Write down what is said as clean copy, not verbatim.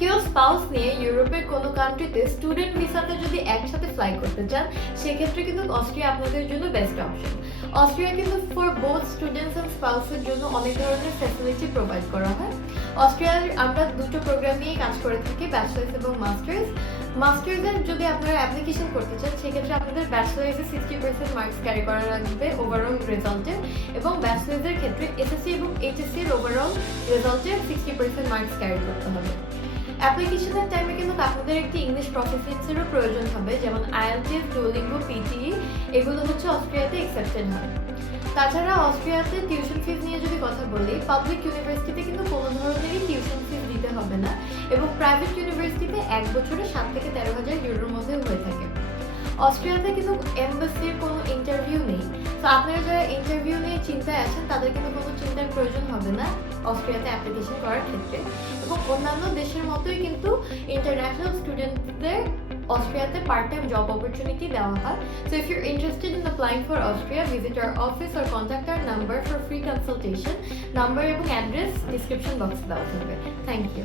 কেউ স্পাউস নিয়ে ইউরোপের কোনো কান্ট্রিতে স্টুডেন্ট ভিসাতে যদি একসাথে ফ্লাই করতে চান সেক্ষেত্রে কিন্তু অস্ট্রিয়া আপনাদের জন্য বেস্ট অপশন। অস্ট্রিয়া কিন্তু ফর বোথ স্টুডেন্টস অ্যান্ড স্পাউসের জন্য অনেক ধরনের ফ্যাসিলিটি প্রোভাইড করা হয়। অস্ট্রিয়ার আমরা দুটো প্রোগ্রাম নিয়ে কাজ করে থাকি, ব্যাচেলার্স এবং মাস্টার্স। মাস্টার্সের যদি আপনারা অ্যাপ্লিকেশন করতে চান সেক্ষেত্রে আপনাদের ব্যাচেলার্সে 60% মার্কস ক্যারি করা লাগবে ওভারঅল রেজাল্টে, এবং ব্যাচেলার্সের ক্ষেত্রে এসএসসি এবং এইচএসসি এর ওভারঅল রেজাল্টে 60% মার্কস ক্যারি করতে হবে। অ্যাপ্লিকেশনের টাইমে কিন্তু আপনাদের একটি ইংলিশ প্রফিসিয়েন্সিরও প্রয়োজন হবে, যেমন আইএলটিএস, ডুওলিঙ্গো, পিটিই, এগুলো হচ্ছে অস্ট্রিয়াতে অ্যাকসেপ্টেড হয়। তাছাড়া অস্ট্রিয়াতে টিউশন ফিজ নিয়ে যদি কথা বলি, পাবলিক ইউনিভার্সিটিতে কিন্তু কোনো ধরনেরই টিউশন ফিজ দিতে হবে না, এবং প্রাইভেট ইউনিভার্সিটিতে 1 বছরে 7 থেকে 13,000 ইউরোর মধ্যে হয়ে থাকে। অস্ট্রিয়াতে কিন্তু এমবাসির কোনো ইন্টারভিউ নেই, তো আপনারা যারা ইন্টারভিউ নিয়ে চিন্তায় আছেন তাদের কিন্তু কোনো চিন্তার প্রয়োজন হবে না অস্ট্রিয়াতে অ্যাপ্লিকেশন করার ক্ষেত্রে। এবং অন্যান্য দেশের মতোই কিন্তু ইন্টারন্যাশনাল স্টুডেন্টদের অস্ট্রিয়াতে পার্ট টাইম জব অপরচুনিটি দেওয়া হয়। So if you're interested in applying for Austria, visit our office or contact our number for free consultation. Number এবং অ্যাড্রেস ডিসক্রিপশন বক্সে দেওয়া থাকবে। Thank you.